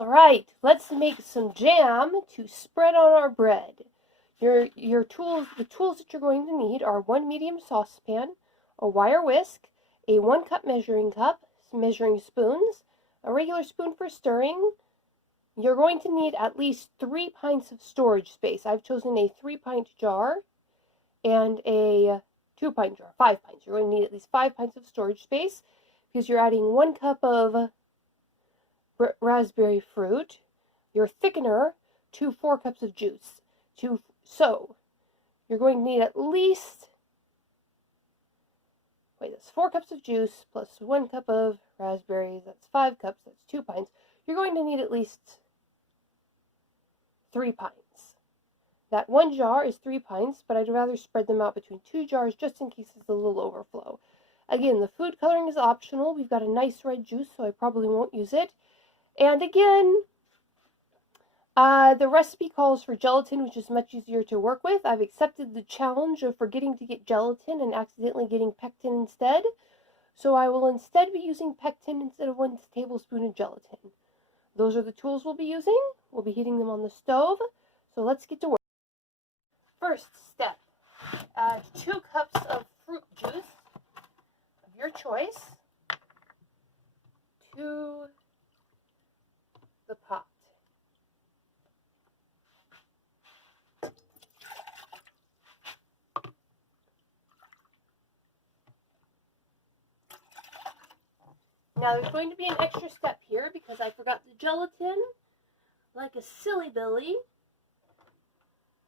All right, let's make some jam to spread on our bread. Your tools, the tools that you're going to need are one medium saucepan, a wire whisk, a 1 cup measuring cup, some measuring spoons, a regular spoon for stirring. You're going to need at least 3 pints of storage space. I've chosen a 3-pint jar and a 2-pint jar, 5 pints. You're going to need at least 5 pints of storage space because you're adding 1 cup of raspberry fruit, your thickener, 4 cups of juice. So you're going to need at least, that's 4 cups of juice plus 1 cup of raspberries. That's 5 cups. That's 2 pints. You're going to need at least 3 pints. That one jar is 3 pints, but I'd rather spread them out between 2 jars just in case there's a little overflow. Again, the food coloring is optional. We've got a nice red juice, so I probably won't use it. And again, the recipe calls for gelatin, which is much easier to work with. I've accepted the challenge of forgetting to get gelatin and accidentally getting pectin instead. So I will instead be using pectin instead of 1 tablespoon of gelatin. Those are the tools we'll be using. We'll be heating them on the stove. So let's get to work. First step, add 2 cups of fruit juice of your choice to the pot. Now there's going to be an extra step here because I forgot the gelatin like a silly Billy.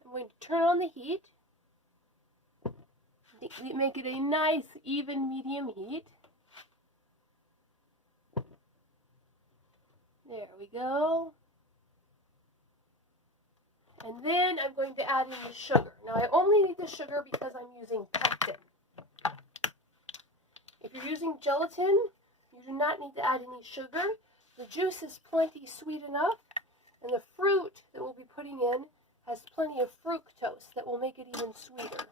I'm going to turn on the heat. Make it a nice, even medium heat. There we go. And then I'm going to add in the sugar. Now I only need the sugar because I'm using pectin. If you're using gelatin, you do not need to add any sugar. The juice is plenty sweet enough, and the fruit that we'll be putting in has plenty of fructose that will make it even sweeter.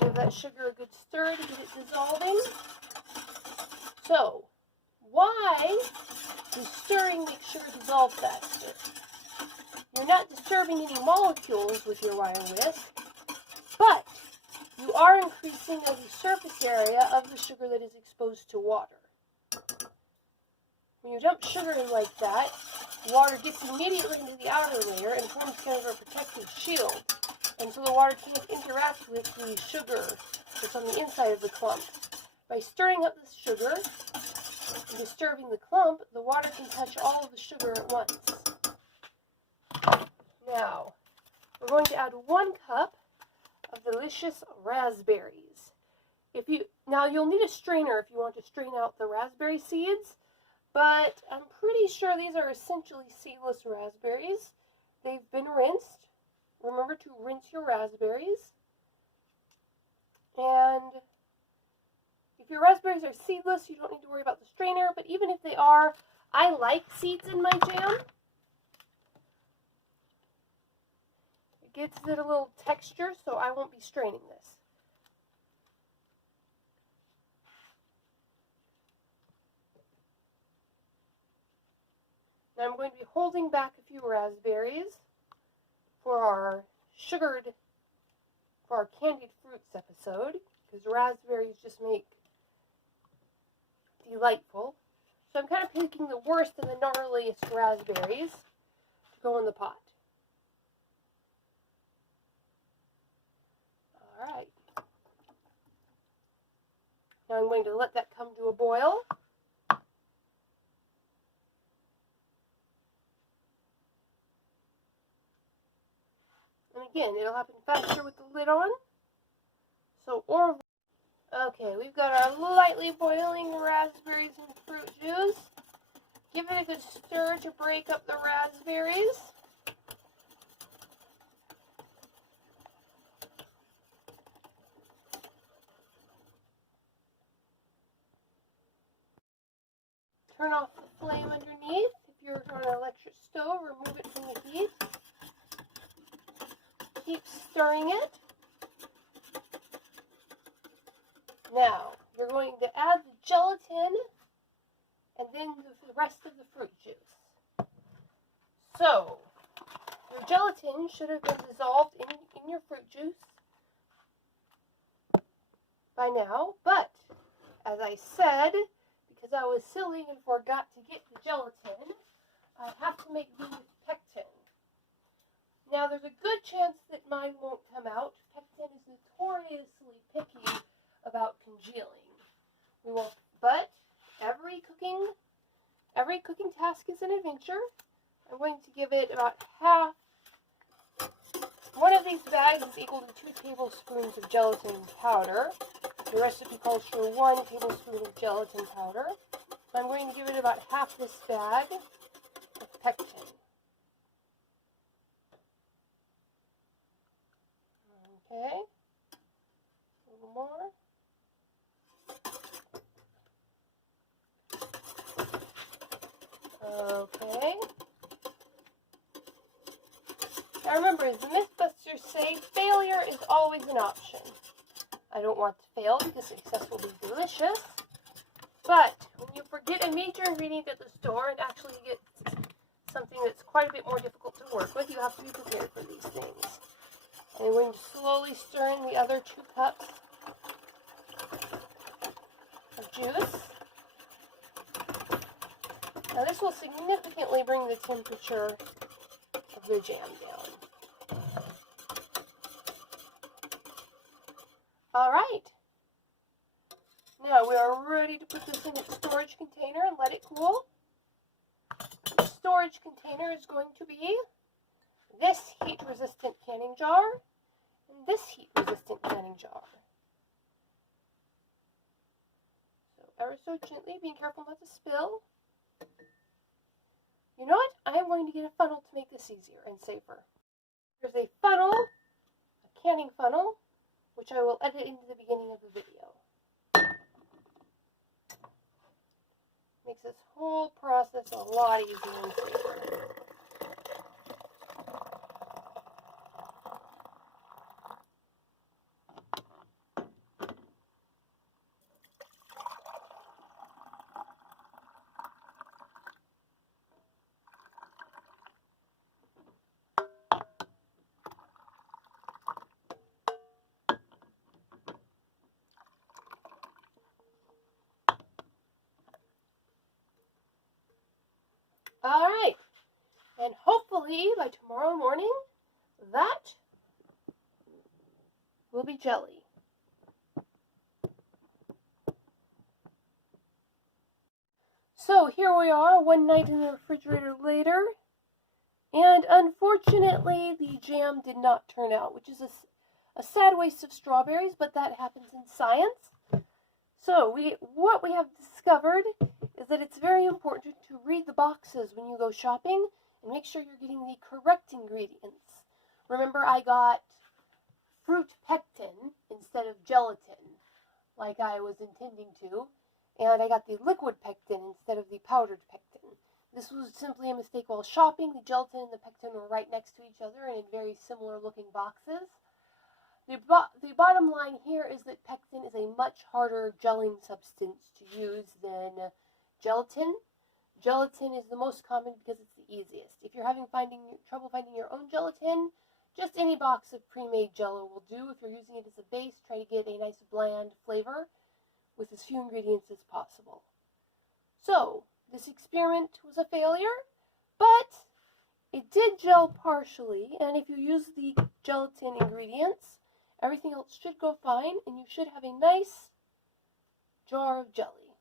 Give that sugar a good stir to get it dissolving. So, why does stirring make sugar dissolve faster? You're not disturbing any molecules with your wire whisk, but you are increasing the surface area of the sugar that is exposed to water. When you dump sugar in like that, water gets immediately into the outer layer and forms kind of a protective shield. And so the water can't interact with the sugar that's on the inside of the clump. By stirring up the sugar and disturbing the clump, the water can touch all of the sugar at once. Now, we're going to add 1 cup of delicious raspberries. Now you'll need a strainer if you want to strain out the raspberry seeds, but I'm pretty sure these are essentially seedless raspberries. They've been rinsed. Remember to rinse your raspberries. And if your raspberries are seedless, you don't need to worry about the strainer, but even if they are, I like seeds in my jam. It gives it a little texture, so I won't be straining this. Now I'm going to be holding back a few raspberries for our candied fruits episode, because raspberries just make delightful. So I'm kind of picking the worst and the gnarliest raspberries to go in the pot. Alright. Now I'm going to let that come to a boil. And again, it'll happen faster with the lid on. Okay, we've got our lightly boiling raspberries and fruit juice. Give it a good stir to break up the raspberries. Turn off the flame underneath. If you're on an electric stove, remove it from the heat. Keep stirring it. Now, you're going to add the gelatin and then the rest of the fruit juice. So, your gelatin should have been dissolved in your fruit juice by now, but as I said, because I was silly and forgot to get the gelatin, I have to make do with pectin. Now, there's a good chance that mine won't come out. Pectin is notoriously picky about congealing. But every cooking task is an adventure. I'm going to give it about half. One of these bags is equal to 2 tablespoons of gelatin powder. The recipe calls for 1 tablespoon of gelatin powder. So I'm going to give it about half this bag of pectin. Okay, a little more. Okay. Now remember, as the Mythbusters say, failure is always an option. I don't want to fail because success will be delicious. But when you forget a major ingredient at the store and actually get something that's quite a bit more difficult to work with, you have to be prepared for these things. And I'm going to slowly stir in the other 2 cups of juice. Now this will significantly bring the temperature of the jam down. Alright. Now we are ready to put this in a storage container and let it cool. The storage container is going to be this heat-resistant canning jar and this heat-resistant canning jar. So ever so gently, being careful not to spill. You know what? I am going to get a funnel to make this easier and safer. There's a funnel, a canning funnel, which I will edit into the beginning of the video. Makes this whole process a lot easier and safer. Alright, and hopefully by tomorrow morning, that will be jelly. So here we are, one night in the refrigerator later, and unfortunately the jam did not turn out, which is a sad waste of strawberries, but that happens in science. So what we have discovered is that it's very important to read the boxes when you go shopping and make sure you're getting the correct ingredients. Remember, I got fruit pectin instead of gelatin, like I was intending to, and I got the liquid pectin instead of the powdered pectin. This was simply a mistake while shopping. The gelatin and the pectin were right next to each other and in very similar looking boxes. The bottom line here is that pectin is a much harder gelling substance to use than gelatin. Gelatin is the most common because it's the easiest. If you're having trouble finding your own gelatin, just any box of pre-made Jell-O will do. If you're using it as a base, try to get a nice bland flavor with as few ingredients as possible. So, this experiment was a failure, but it did gel partially, and if you use the gelatin ingredients, everything else should go fine, and you should have a nice jar of jelly.